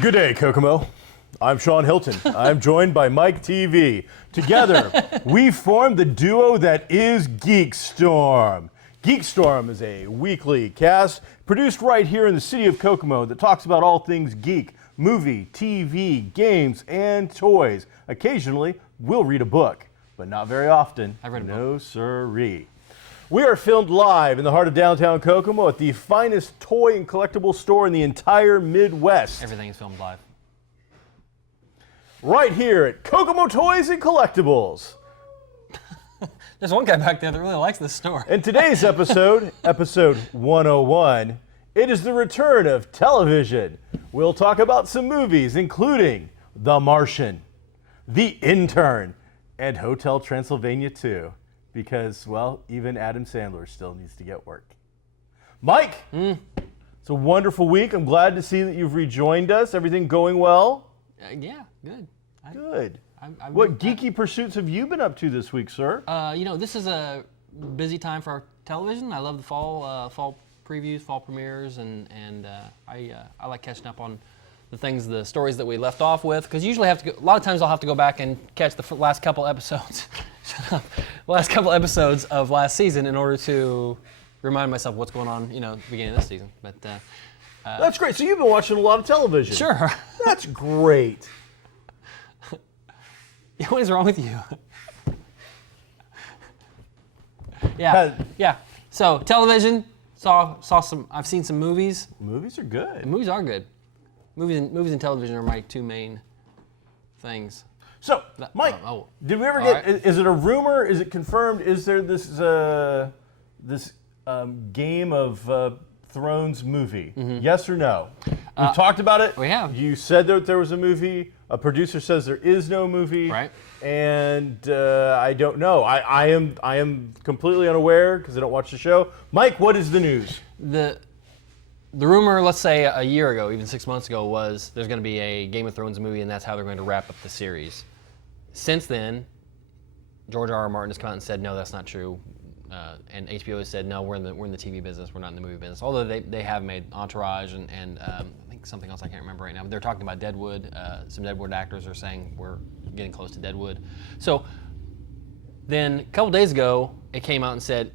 Good day, Kokomo. I'm Sean Hilton. I'm joined by Mike TV. Together, we form the duo that is GeekStorm. GeekStorm is a weekly cast produced right here in the city of Kokomo that talks about all things geek, movie, TV, games, and toys. Occasionally, we'll read a book, but not very often. I read a book. No sirree. We are filmed live in the heart of downtown Kokomo at the finest toy and collectible store in the entire Midwest. Everything is filmed live. Right here at Kokomo Toys and Collectibles. There's one guy back there that really likes this store. In today's episode, episode 101, it is the return of television. We'll talk about some movies, including The Martian, The Intern, and Hotel Transylvania 2. Because, well, even Adam Sandler still needs to get work. Mike, it's a wonderful week. I'm glad to see that you've rejoined us. Everything going well? Yeah, good. Good. What geeky pursuits have you been up to this week, sir? This is a busy time for our television. I love the fall previews, fall premieres, and I like catching up on the stories that we left off with. Because usually a lot of times I'll have to go back and catch the last couple episodes. Last couple episodes of last season in order to remind myself what's going on, at the beginning of this season. But That's great. So you've been watching a lot of television. Sure. That's great. What is wrong with you? Yeah. So television, saw some. I've seen some movies. Movies are good. Movies are good. Movies and television are my two main things. So, Mike, did we ever get? Right. Is it a rumor? Is it confirmed? Is there this Game of Thrones movie? Mm-hmm. Yes or no? We've talked about it. We have. You said that there was a movie. A producer says there is no movie. Right. And I don't know. I am completely unaware because I don't watch the show. Mike, what is the news? The rumor, let's say a year ago, even 6 months ago, was there's going to be a Game of Thrones movie, and that's how they're going to wrap up the series. Since then, George R.R. Martin has come out and said, no, that's not true. And HBO has said, no, we're in the TV business, we're not in the movie business. Although they have made Entourage and I think something else I can't remember right now. But they're talking about Deadwood. Some Deadwood actors are saying we're getting close to Deadwood. So then a couple days ago, it came out and said,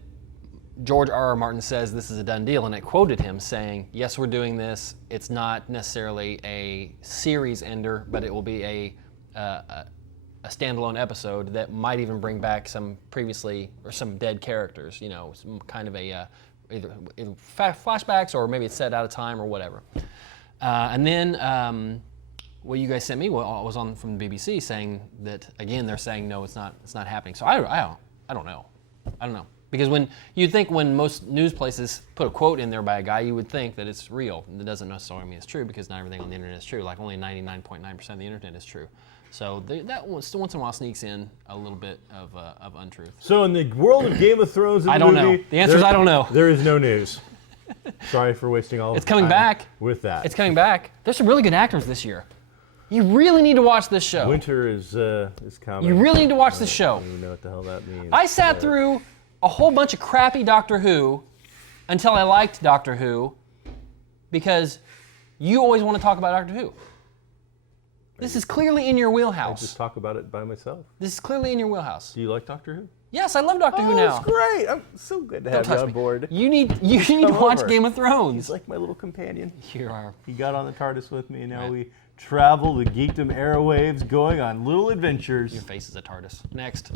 George R.R. Martin says this is a done deal, and it quoted him saying, yes, we're doing this. It's not necessarily a series ender, but it will be a standalone episode that might even bring back some previously, or some dead characters, some kind of a, either flashbacks, or maybe it's set out of time or whatever. And then what you guys sent me was on from the BBC saying that, again, they're saying, no, it's not happening. So I don't know. Because when most news places put a quote in there by a guy, you would think that it's real. And it doesn't necessarily mean it's true, because not everything on the internet is true. Like only 99.9% of the internet is true. So that once in a while sneaks in a little bit of untruth. So in the world of Game of Thrones, I don't know. The answer is I don't know. There is no news. Sorry for wasting all of It's coming time back. with that. It's coming back. There's some really good actors this year. You really need to watch this show. Winter is coming. You really need to watch this show. I don't even know what the hell that means. I sat through a whole bunch of crappy Doctor Who until I liked Doctor Who, because you always want to talk about Doctor Who. This is clearly in your wheelhouse. I just talk about it by myself. This is clearly in your wheelhouse. Do you like Doctor Who? Yes, I love Doctor Who now. That's great. I'm so good to have you on board. You need to watch Game of Thrones. He's like my little companion. You are. He got on the TARDIS with me, and now we travel the geekdom airwaves, going on little adventures. Your face is a TARDIS. Next.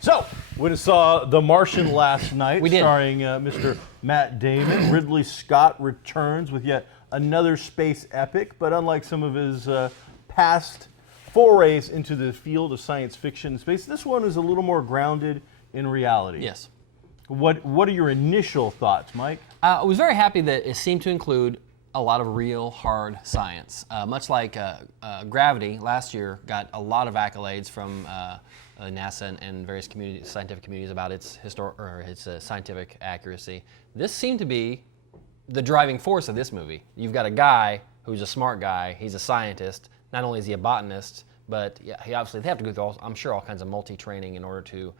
So, we saw The Martian last night, We did. starring Mr. Matt Damon. Ridley Scott returns with yet another space epic, but unlike some of his past forays into the field of science fiction and space, this one is a little more grounded in reality. Yes. What are your initial thoughts, Mike? I was very happy that it seemed to include a lot of real hard science. Much like Gravity last year got a lot of accolades from NASA and various scientific communities about its scientific accuracy. This seemed to be the driving force of this movie. You've got a guy who's a smart guy. He's a scientist. Not only is he a botanist, but yeah, they have to go through, I'm sure, all kinds of multi-training in order to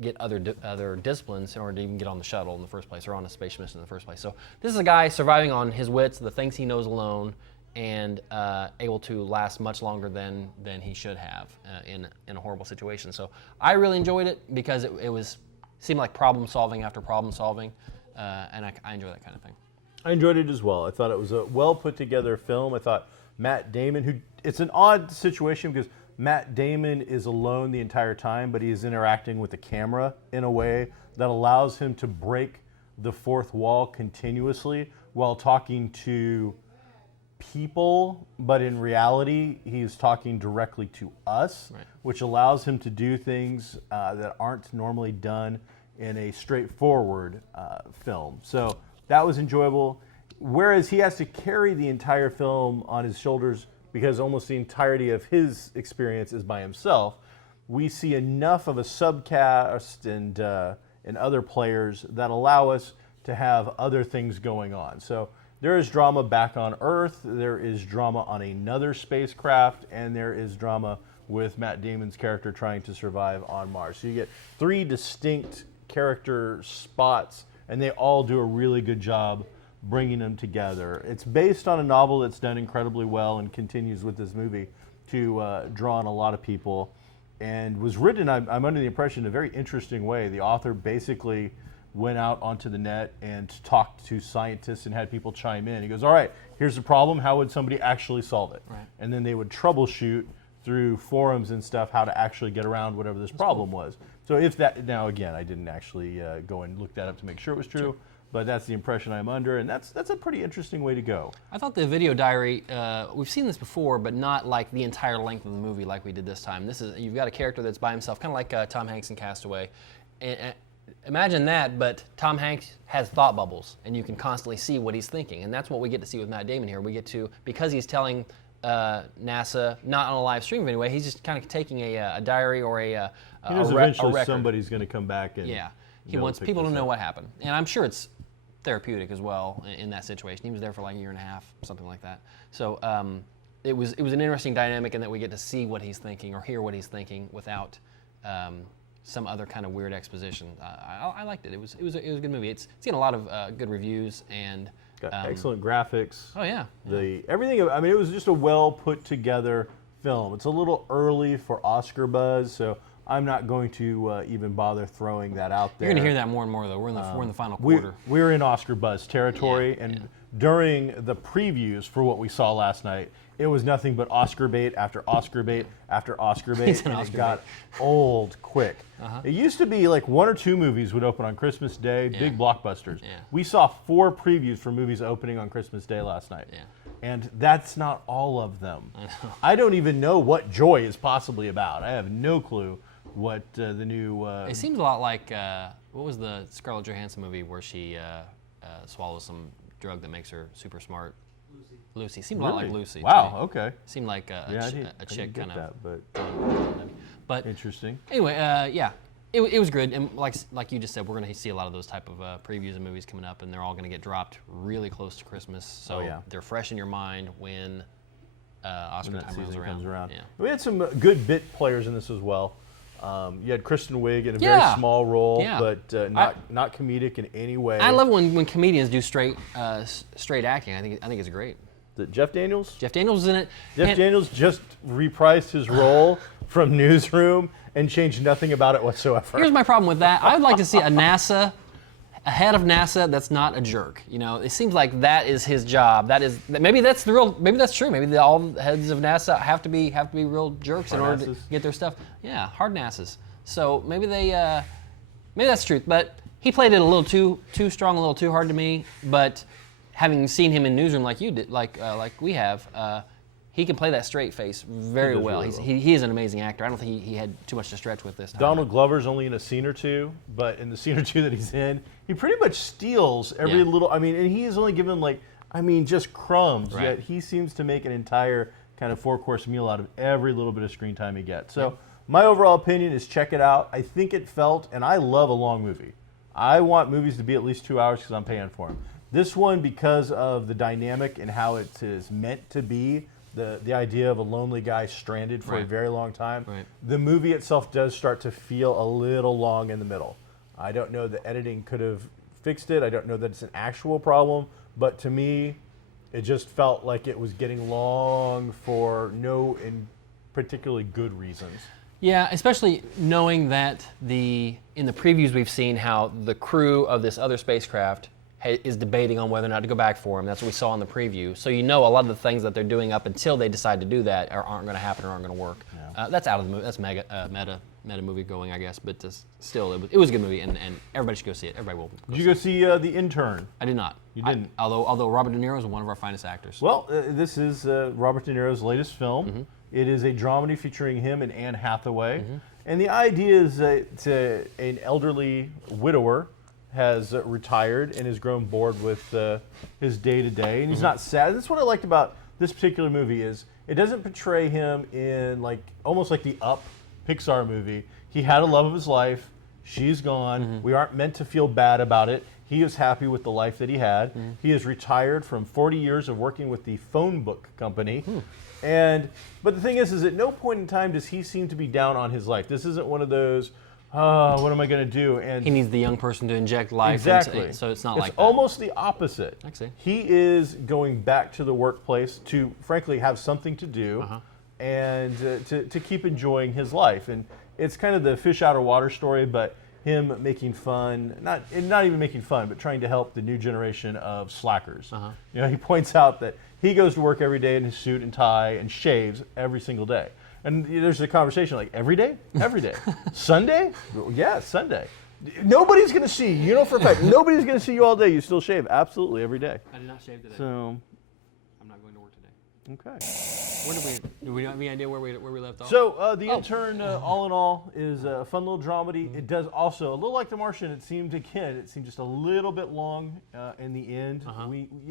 get other disciplines in order to even get on the shuttle in the first place or on a space mission in the first place. So this is a guy surviving on his wits, the things he knows alone, and able to last much longer than he should have in a horrible situation. So I really enjoyed it because it seemed like problem solving after problem solving, and I enjoy that kind of thing. I enjoyed it as well. I thought it was a well put together film. I thought Matt Damon, it's an odd situation because Matt Damon is alone the entire time, but he is interacting with the camera in a way that allows him to break the fourth wall continuously while talking to people, but in reality, he's talking directly to us, right, which allows him to do things that aren't normally done in a straightforward film. So that was enjoyable. Whereas he has to carry the entire film on his shoulders because almost the entirety of his experience is by himself, we see enough of a subcast and other players that allow us to have other things going on. So there is drama back on Earth, there is drama on another spacecraft, and there is drama with Matt Damon's character trying to survive on Mars. So you get 3 distinct character spots, and they all do a really good job bringing them together. It's based on a novel that's done incredibly well and continues with this movie to draw on a lot of people, and was written, I'm under the impression, in a very interesting way. The author basically went out onto the net and talked to scientists and had people chime in. He goes, all right, here's the problem, how would somebody actually solve it? Right. And then they would troubleshoot through forums and stuff how to actually get around whatever this problem was. So if that, now again, I didn't actually go and look that up to make sure it was true. Sure. But that's the impression I'm under, and that's a pretty interesting way to go. I thought the video diary, we've seen this before, but not like the entire length of the movie like we did this time. You've got a character that's by himself, kind of like Tom Hanks in Castaway. And imagine that, but Tom Hanks has thought bubbles, and you can constantly see what he's thinking. And that's what we get to see with Matt Damon here. We get to, because he's telling NASA, not on a live stream anyway, he's just kind of taking a diary or he knows eventually record. Somebody's going to come back and he wants people to know what happened. And I'm sure it's therapeutic as well in that situation. He was there for like a year and a half, something like that. So it was an interesting dynamic in that we get to see what he's thinking or hear what he's thinking without some other kind of weird exposition. I liked it. It was a good movie. It's getting a lot of good reviews and got excellent graphics. Oh yeah. Everything. I mean, it was just a well put together film. It's a little early for Oscar buzz, so I'm not going to even bother throwing that out there. You're going to hear that more and more, though. We're in the final quarter. We're in Oscar buzz territory, and during the previews for what we saw last night, it was nothing but Oscar bait after Oscar bait after Oscar bait, and it got old quick. It used to be like 1 or 2 movies would open on Christmas Day, big blockbusters. We saw 4 previews for movies opening on Christmas Day last night. And that's not all of them. I don't even know what Joy is possibly about. I have no clue what the new... It seems a lot like, what was the Scarlett Johansson movie where she swallows some drug that makes her super smart? Lucy. Seemed a lot like Lucy. Wow, okay. Seemed like a chick kind of... But interesting. Anyway, it was good. And like you just said, we're going to see a lot of those type of previews and movies coming up, and they're all going to get dropped really close to Christmas. So they're fresh in your mind when Oscar time comes around. Yeah. We had some good bit players in this as well. You had Kristen Wiig in a very small role, but not comedic in any way. I love when comedians do straight acting. I think it's great. Jeff Daniels? Jeff Daniels is in it. Jeff Daniels just reprised his role from Newsroom and changed nothing about it whatsoever. Here's my problem with that. I would like to see a head of NASA that's not a jerk. You know, it seems like that is his job. Maybe that's true. Maybe all heads of NASA have to be real jerks in order to get their stuff. Yeah, hard NASAs. So maybe maybe that's the truth. But he played it a little too strong, a little too hard to me. But having seen him in Newsroom like you did, like we have, he can play that straight face very well. He is an amazing actor. I don't think he had too much to stretch with this time. Donald Glover's only in a scene or two, but in the scene or two that he's in, he pretty much steals every little. I mean, and he is only given like I mean, just crumbs. Right. Yet he seems to make an entire kind of 4-course meal out of every little bit of screen time he gets. So my overall opinion is check it out. I think it felt, and I love a long movie. I want movies to be at least 2 hours because I'm paying for them. This one, because of the dynamic and how it is meant to be, the idea of a lonely guy stranded for a very long time, the movie itself does start to feel a little long in the middle. I don't know the editing could have fixed it. I don't know that it's an actual problem, but to me, it just felt like it was getting long for no in particularly good reasons. Yeah, especially knowing that in the previews we've seen how the crew of this other spacecraft is debating on whether or not to go back for him. That's what we saw in the preview. So you know a lot of the things that they're doing up until they decide to do that aren't going to happen or aren't going to work. Yeah. That's out of the movie. That's meta movie going, I guess. But still, it was a good movie, and everybody should go see it. Everybody will. Did you go see The Intern? I did not. You didn't? Although Robert De Niro is one of our finest actors. Well, this is Robert De Niro's latest film. Mm-hmm. It is a dramedy featuring him and Anne Hathaway. Mm-hmm. And the idea is that an elderly widower has retired and has grown bored with his day-to-day, and he's not sad. That's what I liked about this particular movie is it doesn't portray him in almost like the Up Pixar movie. He had a love of his life. She's gone. Mm-hmm. We aren't meant to feel bad about it. He is happy with the life that he had. Mm-hmm. He is retired from 40 years of working with the phone book company. But the thing is at no point in time does he seem to be down on his life. This isn't one of those, what am I going to do? And he needs the young person to inject life. Exactly. So it's not like that. It's almost the opposite. I see. He is going back to the workplace to, frankly, have something to do and to keep enjoying his life. And it's kind of the fish out of water story, but him making fun, not even making fun, but trying to help the new generation of slackers. You know, he points out that he goes to work every day in his suit and tie and shaves every single day. And there's a conversation like, every day? Every day. Sunday? Yeah, Sunday. Nobody's going to see you. You know for a fact, nobody's going to see you all day. You still shave absolutely every day. I did not shave today. So, I'm not going to work today. Okay. Do we have any idea where we left off? So, The Intern, all in all, is a fun little dramedy. It does also, a little like The Martian, it seemed just a little bit long in the end.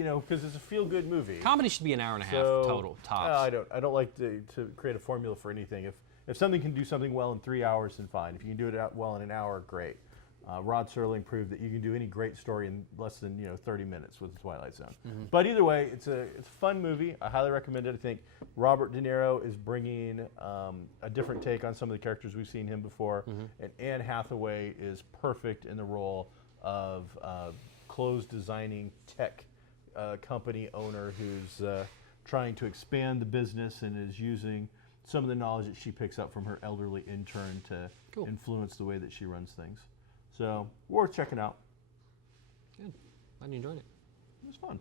Because it's a feel-good movie. Comedy should be an hour and a half total, tops. I don't like to create a formula for anything. If something can do something well in 3 hours, then fine. If you can do it well in an hour, great. Rod Serling proved that you can do any great story in less than 30 minutes with The Twilight Zone. Mm-hmm. But either way, it's a fun movie. I highly recommend it. I think Robert De Niro is bringing a different take on some of the characters we've seen him before, and Anne Hathaway is perfect in the role of clothes designing tech company owner who's trying to expand the business and is using some of the knowledge that she picks up from her elderly intern to influence the way that she runs things. So, worth checking out. Good. Glad you enjoyed it. It was fun.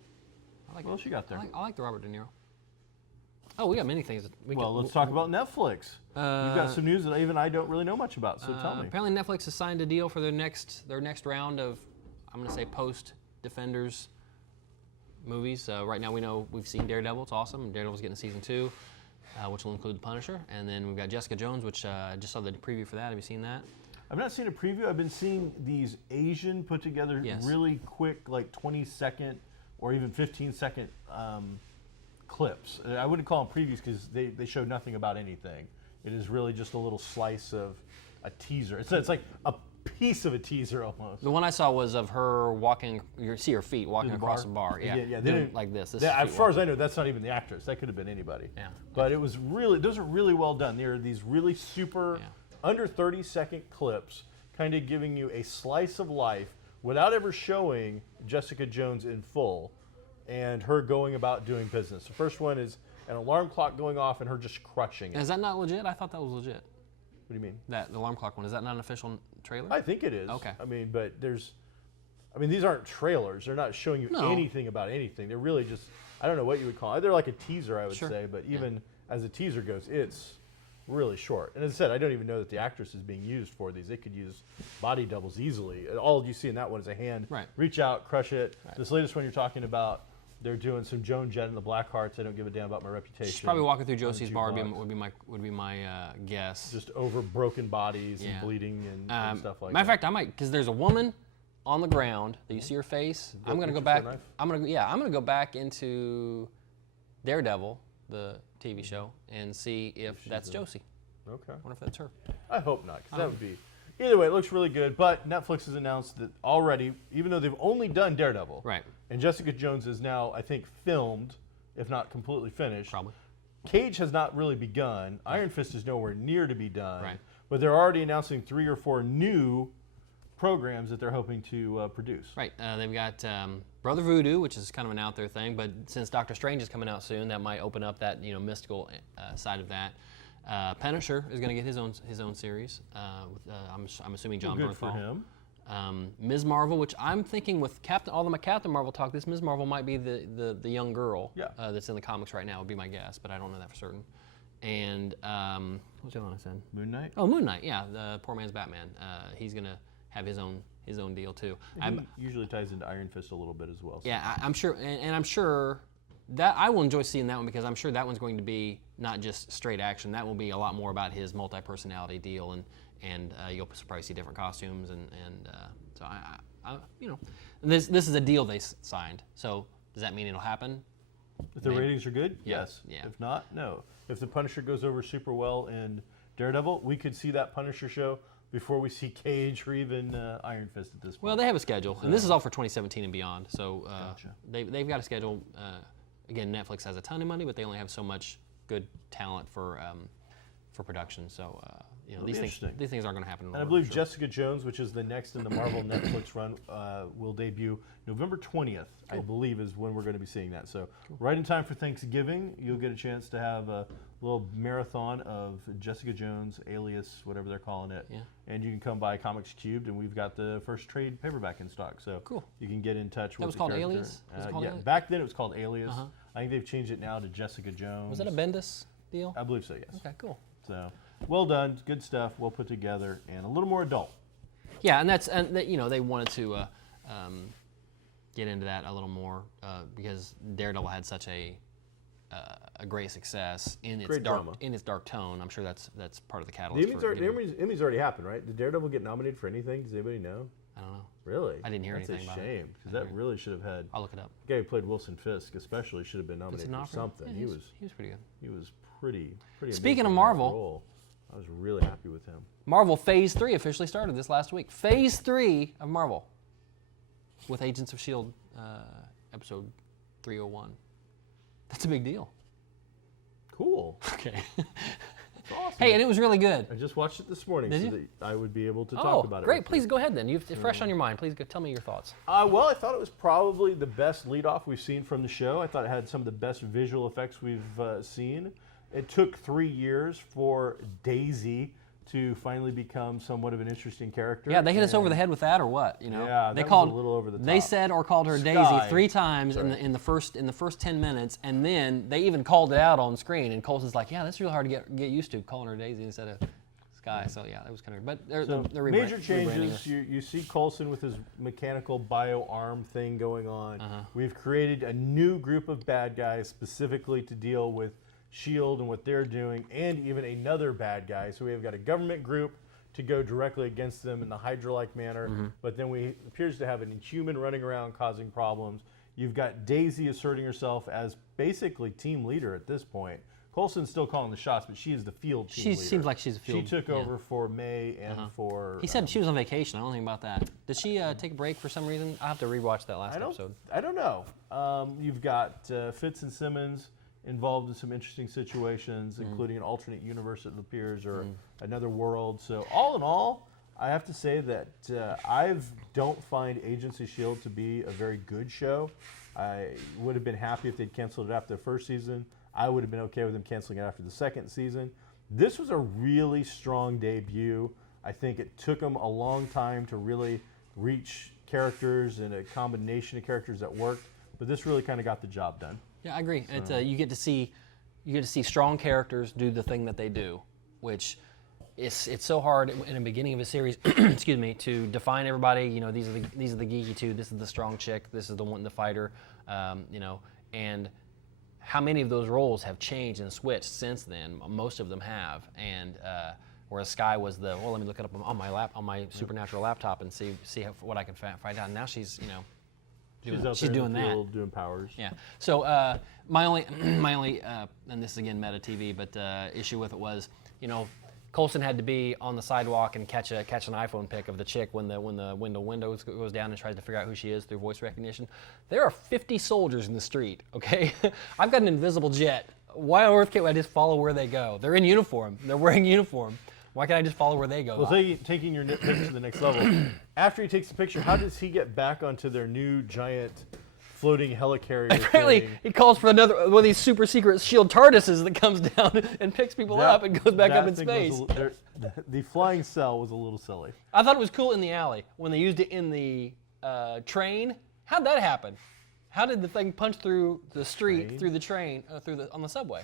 I like what else you got there? I like the Robert De Niro. Oh, we got many things. Let's talk about Netflix. You've got some news that even I don't really know much about, so tell me. Apparently Netflix has signed a deal for their next round of, I'm going to say, post-Defenders movies. Right now we've seen Daredevil. It's awesome. Daredevil's getting season 2, which will include The Punisher. And then we've got Jessica Jones, which I just saw the preview for that. Have you seen that? I've not seen a preview. I've been seeing these Asian put together really quick, like 20-second or even 15-second clips. I wouldn't call them previews because they show nothing about anything. It is really just a little slice of a teaser. It's like a piece of a teaser almost. The one I saw was of her walking. You see her feet walking across a bar. Yeah. Doing like this. As far as I know, that's not even the actress. That could have been anybody. Yeah. But it was really, those are really well done. There are these really super. Yeah. Under 30-second clips, kind of giving you a slice of life without ever showing Jessica Jones in full and her going about doing business. The first one is an alarm clock going off and her just crushing it. Is that not legit? I thought that was legit. What do you mean? The alarm clock one. Is that not an official trailer? I think it is. Okay. But these aren't trailers. They're not showing you anything about anything. They're really just, I don't know what you would call it. They're like a teaser, I would say, but even as a teaser goes, it's really short. And as I said, I don't even know that the actress is being used for these. They could use body doubles easily. All you see in that one is a hand reach out, crush it. Right. This latest one you're talking about, they're doing some Joan Jett and the Blackhearts. I don't give a damn about my reputation. She's probably walking through Josie's bar would be my guess. Just over broken bodies and bleeding and stuff like that. Matter of fact, I might, because there's a woman on the ground that you see her face, I'm gonna go reaching back. for a knife? I'm gonna go back into Daredevil, the TV show, and see if that's Josie. Okay. I wonder if that's her. I hope not, because that would be. Either way, it looks really good. But Netflix has announced that already, even though they've only done Daredevil, Right. and Jessica Jones is now, I think, filmed, if not completely finished. Probably. Cage has not really begun. Iron Fist is nowhere near to be done. Right. But they're already announcing 3 or 4 new programs that they're hoping to produce. Right. They've got Brother Voodoo, which is kind of an out there thing, but since Doctor Strange is coming out soon, that might open up that mystical side of that. Punisher is going to get his own series. With, I'm assuming John Good Bernthal. for him. Ms. Marvel, which I'm thinking with all the Captain Marvel talk, this Ms. Marvel might be the young girl that's in the comics right now, would be my guess, but I don't know that for certain. And what was the other one I said? Moon Knight? Oh, Moon Knight, yeah, the poor man's Batman. He's going to have his own deal too. He usually ties into Iron Fist a little bit as well. So. Yeah, I'm sure, and I'm sure that I will enjoy seeing that one because I'm sure that one's going to be not just straight action. That will be a lot more about his multi-personality deal, and you'll probably see different costumes, and so I this is a deal they signed. So does that mean it'll happen? If the ratings are good, Yeah, yes. yeah. If not, no. If the Punisher goes over super well in Daredevil, we could see that Punisher show before we see Cage or even Iron Fist at this point. Well, they have a schedule, and this is all for 2017 and beyond. So Gotcha. they've got a schedule. Again, Netflix has a ton of money, but they only have so much good talent for production. So these things aren't going to happen. And I believe Jessica Jones, which is the next in the Marvel Netflix run, will debut November 20th, I believe, is when we're going to be seeing that. So right in time for Thanksgiving, you'll get a chance to have a little marathon of Jessica Jones, Alias, whatever they're calling it. Yeah. And you can come by Comics Cubed, and we've got the first trade paperback in stock. So Cool. you can get in touch with was the called character. Alias? Was it called Alias? Back then it was called Alias. I think they've changed it now to Jessica Jones. Was that a Bendis deal? I believe so, yes. Okay, cool. So well done, good stuff, well put together, and a little more adult. Yeah, and they wanted to get into that a little more because Daredevil had such a great success in its Great drama. dark tone. I'm sure that's part of the catalyst. The Emmys already happened, right? Did Daredevil get nominated for anything? Does anybody know? I don't know. Really? I didn't hear That's anything about it. That's a shame, because that really should have had. I'll look it up. The guy who played Wilson Fisk, especially, should have been nominated for D'Onofrio? something. Yeah, he was pretty good. He was pretty. Speaking amazing of in that Marvel. role. I was really happy with him. Marvel Phase 3 officially started this last week. Phase 3 of Marvel with Agents of S.H.I.E.L.D. Episode 301. That's a big deal. Cool. Okay. That's awesome. Hey, and it was really good. I just watched it this morning Did so you? that I would be able to talk about it. Great. with you. Please go ahead then. You've fresh on your mind. Please tell me your thoughts. Well, I thought it was probably the best leadoff we've seen from the show. I thought it had some of the best visual effects we've seen. It took 3 years for Daisy to finally become somewhat of an interesting character. Yeah, they hit us over the head with that, or what? Yeah, they that called was a little over the top. They said or called her Sky. Daisy 3 times in the first 10 minutes, and then they even called it out on screen. And Colson's like, "Yeah, that's really hard to get used to, calling her Daisy instead of Sky." So yeah, that was kind of. But they're Major rebranding changes. us. You see Coulson with his mechanical bio arm thing going on. We've created a new group of bad guys specifically to deal with S.H.I.E.L.D. and what they're doing, and even another bad guy. So we have got a government group to go directly against them in the Hydra-like manner, but then we appears to have an Inhuman running around causing problems. You've got Daisy asserting herself as basically team leader at this point. Coulson's still calling the shots, but she is the field team leader. She seems like she's a field. She took over for May and for... He said she was on vacation. I don't know anything about that. Did she take a break for some reason? I'll have to rewatch that last episode. I don't know. You've got Fitz and Simmons involved in some interesting situations, including an alternate universe it appears, or another world. So all in all, I have to say that I don't find Agents of S.H.I.E.L.D. to be a very good show. I would have been happy if they'd canceled it after the first season. I would have been okay with them canceling it after the second season. This was a really strong debut. I think it took them a long time to really reach characters and a combination of characters that worked, but this really kind of got the job done. Yeah, I agree. It's you get to see strong characters do the thing that they do, which it's so hard in the beginning of a series, excuse me, to define everybody. These are the geeky two. This is the strong chick. This is the one, the fighter. And how many of those roles have changed and switched since then? Most of them have. And Whereas Sky was the, well, let me look it up on my supernatural laptop and see what I can find out. And now she's, you know, she's doing that. Field, doing powers. Yeah. So my only and this is again meta TV, but issue with it was, you know, Coulson had to be on the sidewalk and catch an iPhone pic of the chick when the window goes down and tries to figure out who she is through voice recognition. There are 50 soldiers in the street. Okay, I've got an invisible jet. Why on earth can't I just follow where they go? They're in uniform. They're wearing uniform. Why can't I just follow where they go? Well, taking your nitpicks to the next level. After he takes the picture, how does he get back onto their new giant floating helicarrier Apparently, thing? he calls for another one of these super secret shield TARDISes that comes down and picks people up and goes back up in space. The flying cell was a little silly. I thought it was cool in the alley when they used it in the train. How'd that happen? How did the thing punch through the street, through the train, on the subway?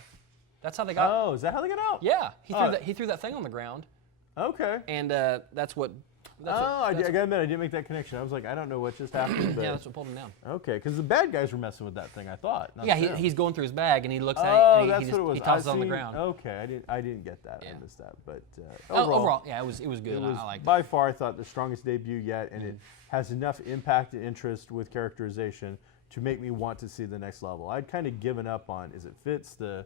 That's how they got. Oh, is that how they got out? Yeah, he threw that thing on the ground. Okay. And that's what. I gotta admit, I didn't make that connection. I was like, I don't know what just happened. But yeah, that's what pulled him down. Okay, because the bad guys were messing with that thing. I thought. Yeah, he's going through his bag and he looks at it. Oh, And that's what it was. He tosses it on the ground. Okay, I didn't get that. Yeah. I missed that. But overall, yeah, it was good. It was I liked it. by far, I thought, the strongest debut yet, and it has enough impact and interest with characterization to make me want to see the next level. I'd kind of given up on, is it Fitz, the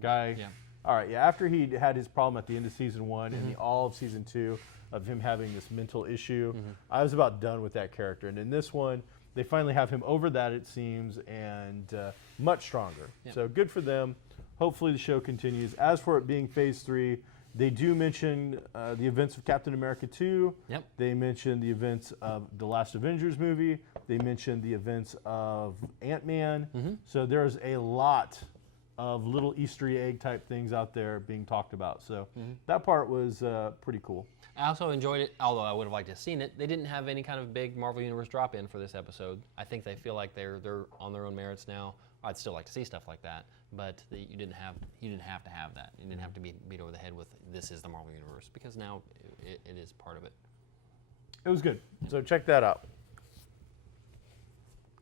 guy? Yeah. All right, yeah, after he had his problem at the end of season 1 and the all of season 2 of him having this mental issue, I was about done with that character. And in this one, they finally have him over that, it seems, and much stronger. Yep. So good for them. Hopefully the show continues. As for it being phase 3, they do mention the events of Captain America 2. Yep. They mention the events of the last Avengers movie. They mention the events of Ant-Man. So there's a lot of little Easter egg type things out there being talked about. So that part was pretty cool. I also enjoyed it, although I would have liked to have seen it. They didn't have any kind of big Marvel Universe drop-in for this episode. I think they feel like they're on their own merits now. I'd still like to see stuff like that, but you didn't have to have that. You didn't have to be beat over the head with this is the Marvel Universe, because now it is part of it. It was good. So check that out.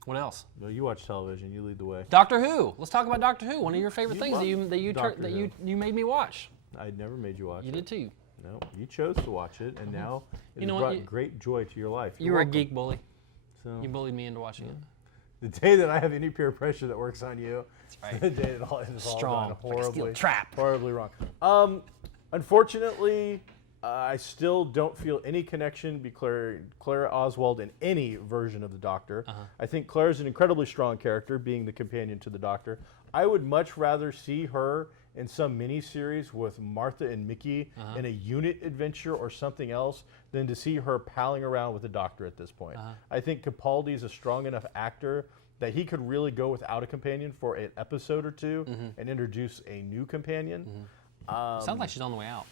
What else? Well, you watch television. You lead the way. Doctor Who. Let's talk about Doctor Who. One of your favorite things love you made me watch. I never made you watch it. You did too. No, you chose to watch it, and now it has know what? brought great joy to your life. You were a geek bully. So You bullied me into watching it. the day that I have any peer pressure that works on you, That's right. the day that all is all Strong. gone It's like a steel horribly, trap. horribly wrong. Unfortunately, I still don't feel any connection between Clara Oswald in any version of the Doctor. I think Claire's an incredibly strong character, being the companion to the Doctor. I would much rather see her in some miniseries with Martha and Mickey in a unit adventure or something else than to see her palling around with the Doctor at this point. I think Capaldi is a strong enough actor that he could really go without a companion for an episode or two and introduce a new companion. Sounds like she's on the way out.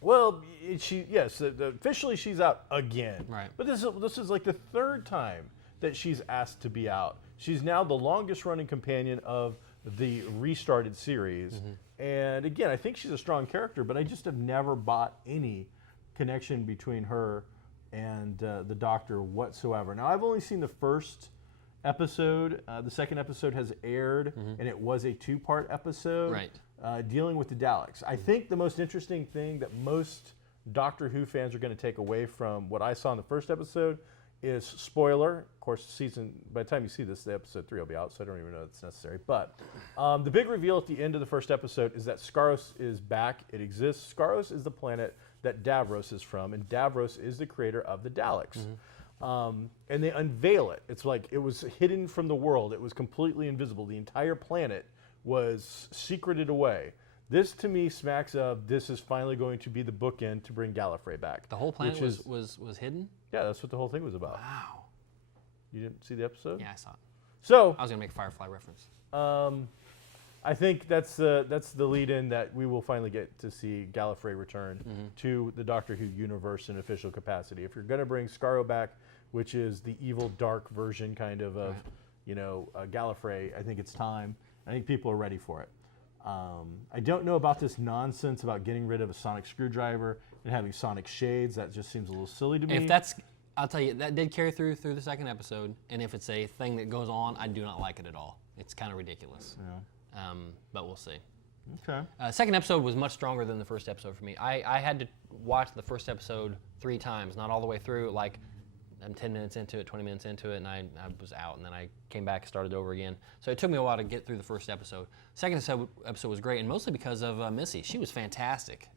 Well, officially she's out again. Right. But this is like the third time that she's asked to be out. She's now the longest running companion of the restarted series. And again, I think she's a strong character, but I just have never bought any connection between her and the Doctor whatsoever. Now, I've only seen the first episode. The second episode has aired, and it was a 2-part episode. Right. Dealing with the Daleks. I think the most interesting thing that most Doctor Who fans are going to take away from what I saw in the first episode is, spoiler, of course, by the time you see this, the episode 3 will be out, so I don't even know if it's necessary. But the big reveal at the end of the first episode is that Skaros is back. It exists. Skaros is the planet that Davros is from, and Davros is the creator of the Daleks. And they unveil it. It's like it was hidden from the world. It was completely invisible. The entire planet was secreted away. This, to me, smacks of this is finally going to be the bookend to bring Gallifrey back. The whole planet was hidden? Yeah, that's what the whole thing was about. Wow. You didn't see the episode? Yeah, I saw it. So I was going to make a Firefly reference. I think that's the lead-in that we will finally get to see Gallifrey return to the Doctor Who universe in official capacity. If you're going to bring Skaro back, which is the evil, dark version kind of Gallifrey, I think it's time. I think people are ready for it. I don't know about this nonsense about getting rid of a sonic screwdriver and having sonic shades. That just seems a little silly to me. If that's, I'll tell you, that did carry through the second episode. And if it's a thing that goes on, I do not like it at all. It's kind of ridiculous. Yeah. But we'll see. Okay. Second episode was much stronger than the first episode for me. I had to watch the first episode 3 times, not all the way through. Like, I'm 10 minutes into it, 20 minutes into it, and I was out, and then I came back and started over again. So it took me a while to get through the first episode. Second episode was great, and mostly because of Missy. She was fantastic.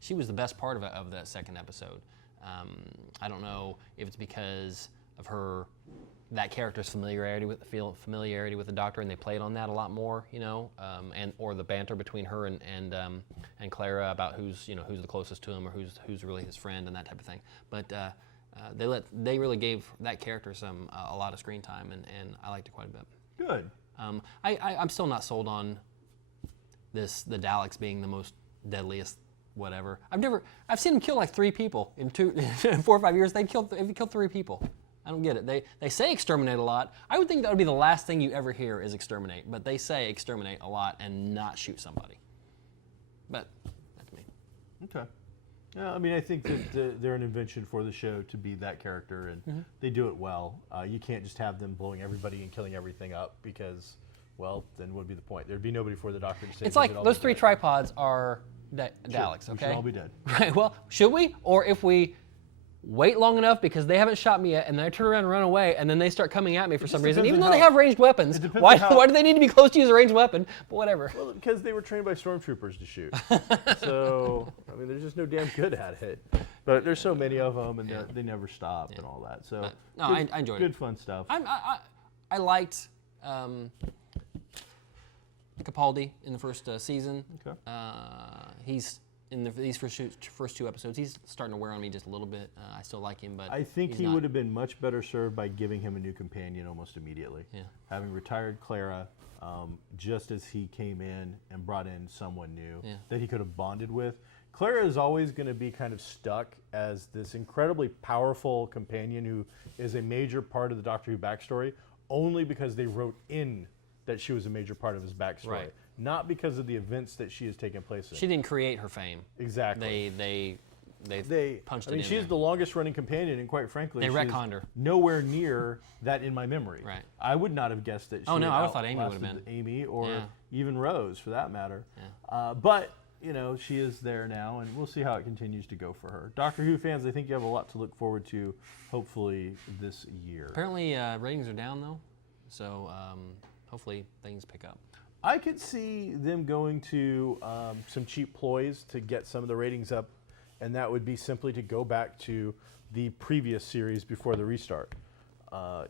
She was the best part of that second episode. I don't know if it's because of that character's familiarity with the Doctor, and they played on that a lot more, or the banter between her and Clara about who's the closest to him or who's really his friend and that type of thing. But they really gave that character a lot of screen time, and I liked it quite a bit. Good. I'm still not sold on the Daleks being the most deadliest whatever. I've seen them kill like 3 people in 4 or 5 years. They've killed 3 people. I don't get it. They say exterminate a lot. I would think that would be the last thing you ever hear is exterminate, but they say exterminate a lot and not shoot somebody. But that's me. Okay. Yeah, I mean, I think that they're an invention for the show to be that character, and they do it well. You can't just have them blowing everybody and killing everything up because, well, then what would be the point? There'd be nobody for the Doctor to save. It's like those 3 tripods are Daleks, okay? We should all be dead. Right, well, should we? Or if we wait long enough because they haven't shot me yet, and then I turn around and run away, and then they start coming at me for some reason, even though they have ranged weapons. Why do they need to be close to use a ranged weapon? But whatever. Well, because they were trained by stormtroopers to shoot. So, I mean, they're just no damn good at it. But there's so many of them, and they never stop and all that. So, no, I enjoyed it. Good, fun stuff. I liked Capaldi in the first season. Okay. He's in these first 2 episodes, he's starting to wear on me just a little bit. I still like him, but I think he would have been much better served by giving him a new companion almost immediately. Yeah. Having retired Clara, just as he came in and brought in someone new that he could have bonded with. Clara is always going to be kind of stuck as this incredibly powerful companion who is a major part of the Doctor Who backstory, only because they wrote in that she was a major part of his backstory. Right. Not because of the events that she has taken place in. She didn't create her fame. Exactly. They punched it in. She's the longest running companion, and quite frankly, They she's retconned her. nowhere near that in my memory. Right. I would not have guessed that she Oh, no, had I would've thought Amy would have outlasted been. Amy or Yeah. even Rose, for that matter. Yeah. But, she is there now, and we'll see how it continues to go for her. Doctor Who fans, I think you have a lot to look forward to, hopefully, this year. Apparently, ratings are down, though, so hopefully things pick up. I could see them going to some cheap ploys to get some of the ratings up, and that would be simply to go back to the previous series before the restart. I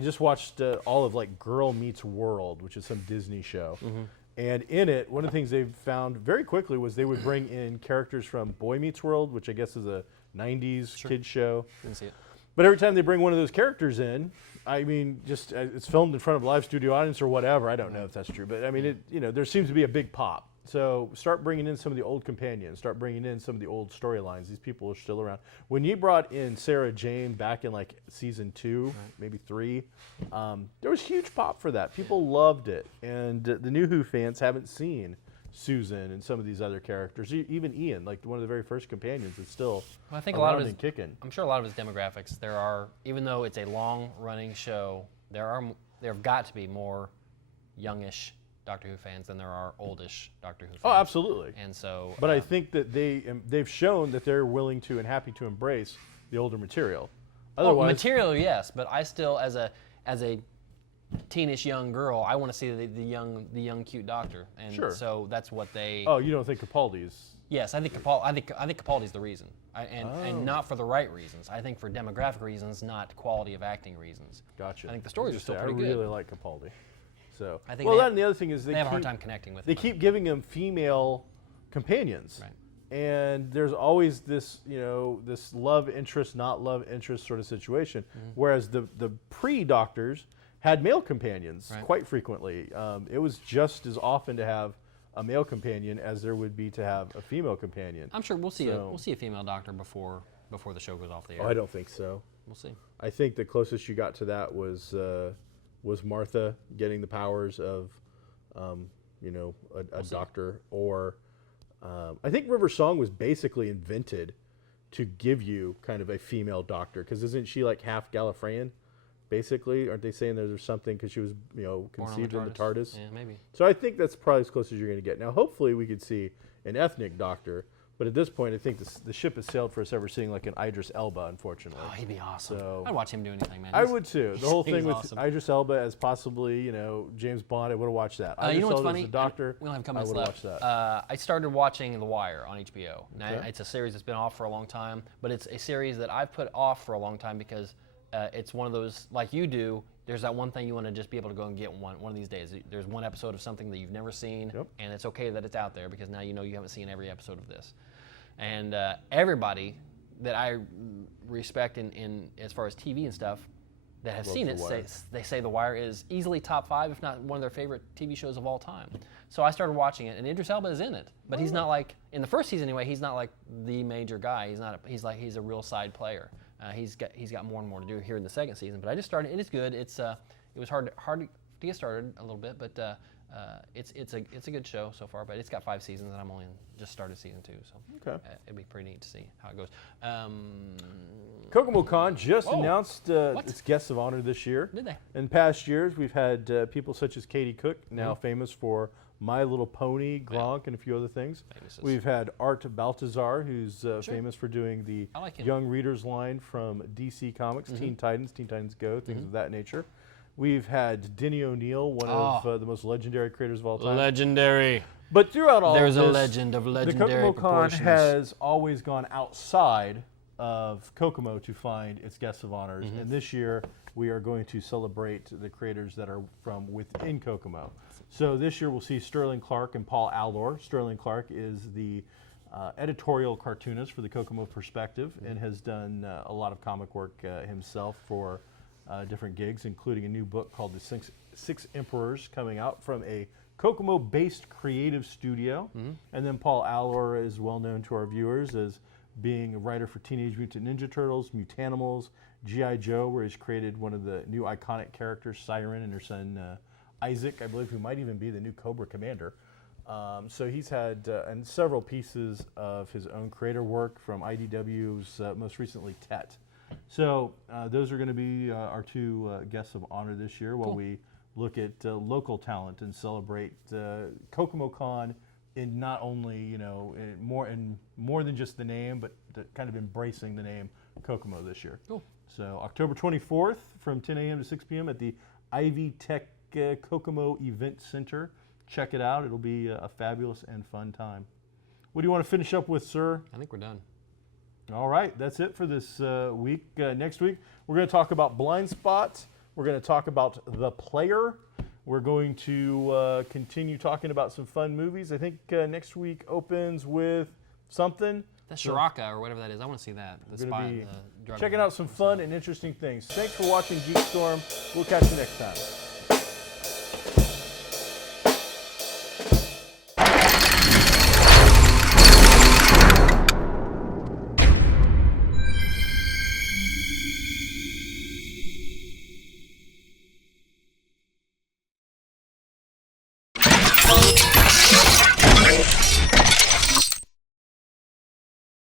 just watched all of like Girl Meets World, which is some Disney show. And in it, one of the things they found very quickly was they would bring in characters from Boy Meets World, which I guess is a 90s kids show. Didn't see it. But every time they bring one of those characters in, I mean, just it's filmed in front of a live studio audience or whatever. I don't know if that's true, but I mean, there seems to be a big pop. So start bringing in some of the old companions. Start bringing in some of the old storylines. These people are still around. When you brought in Sarah Jane back in like season 2, maybe 3, there was huge pop for that. People loved it, and the new Who fans haven't seen Susan and some of these other characters. Even Ian, like one of the very first companions, is still Well, I think around and kicking. I'm sure a lot of his demographics. There are, even though it's a long-running show, there have got to be more youngish Doctor Who fans than there are oldish Doctor Who fans. Oh, absolutely. And so, But I think that they've shown that they're willing to and happy to embrace the older material. Otherwise, material, yes, but I still, as a teenish young girl, I want to see the young cute Doctor, and Sure. so that's what they. Oh, you don't think Capaldi's? Yes, I think Capaldi's the reason, and not for the right reasons. I think for demographic reasons, not quality of acting reasons. Gotcha. I think the stories are still pretty I good. really like Capaldi. So, I think that and the other thing is they have a hard time connecting with. They keep giving them female companions, Right. and there's always this, this love interest, not love interest sort of situation. Whereas the pre-Doctors had male companions quite frequently. It was just as often to have a male companion as there would be to have a female companion. I'm sure we'll see a female Doctor before the show goes off the air. Oh, I don't think so. We'll see. I think the closest you got to that was Martha getting the powers of, a doctor, or I think River Song was basically invented to give you kind of a female doctor, because isn't she like half Gallifreyan? basically. Aren't they saying there's something because she was, conceived in the TARDIS? Yeah, maybe. So I think that's probably as close as you're going to get. Now, hopefully we could see an ethnic Doctor, but at this point, I think the ship has sailed for us ever seeing like an Idris Elba, unfortunately. Oh, he'd be awesome. So- I'd watch him do anything, man. I would too. The whole he's thing with awesome. Idris Elba as possibly, James Bond, I would have watched that. Idris You know what's Elba funny? as the Doctor, We don't have a couple I minutes would have left. watched that. I started watching The Wire on HBO. Now, Okay. it's a series that's been off for a long time, but it's a series that I've put off for a long time because it's one of those, like you do, there's that one thing you want to just be able to go and get one of these days. There's one episode of something that you've never seen, Yep. and it's okay that it's out there because now you know you haven't seen every episode of this. And everybody that I respect in as far as TV and stuff that have seen it, The Wire. they say The Wire is easily top 5, if not one of their favorite TV shows of all time. So I started watching it, and Idris Elba is in it, but he's not like in the first season anyway. He's not like the major guy. He's a real side player. He's got more and more to do here in the second season. But I just started. It is good. It was hard to get started a little bit, but it's a good show so far. But it's got 5 seasons, and I'm only just started season 2, so Okay. It'd be pretty neat to see how it goes. KokomoCon just Whoa. announced What? its guests of honor this year. Did they? In past years, we've had people such as Katie Cook, now famous for My Little Pony, Gronk, and a few other things. Famous. We've had Art Baltazar, who's famous for doing the I like him. young readers line from DC Comics, Teen Titans Go, things of that nature. We've had Denny O'Neil, one of the most legendary creators of all time. Legendary. But throughout all There's of a this, legend of the legendary KokomoCon proportions. has always gone outside of Kokomo to find its guests of honors, Mm-hmm. and this year we are going to celebrate the creators that are from within Kokomo. So this year we'll see Sterling Clark and Paul Allor. Sterling Clark is the editorial cartoonist for the Kokomo Perspective and has done a lot of comic work himself for different gigs, including a new book called The Six Emperors coming out from a Kokomo-based creative studio. And then Paul Allor is well known to our viewers as being a writer for Teenage Mutant Ninja Turtles, Mutanimals, G.I. Joe, where he's created one of the new iconic characters, Siren, and her son Isaac, I believe, who might even be the new Cobra Commander. So he's had and several pieces of his own creator work from IDW's most recently Tet. So those are going to be our 2 guests of honor this year while we look at local talent and celebrate KokomoCon in not only in more than just the name, but kind of embracing the name Kokomo this year. Cool. So October 24th from 10 a.m. to 6 p.m. at the Ivy Tech Kokomo Event Center. Check it out. It'll be a fabulous and fun time. What do you want to finish up with, sir? I think we're done. All right, that's it for this week. Next week, we're going to talk about Blind Spot. We're going to talk about The Player. We're going to continue talking about some fun movies. I think next week opens with something. That's Shiraka or whatever that is. I want to see that. The We're spy. going to The be drug checking out some fun and interesting things. Thanks for watching GeekStorm. We'll catch you next time.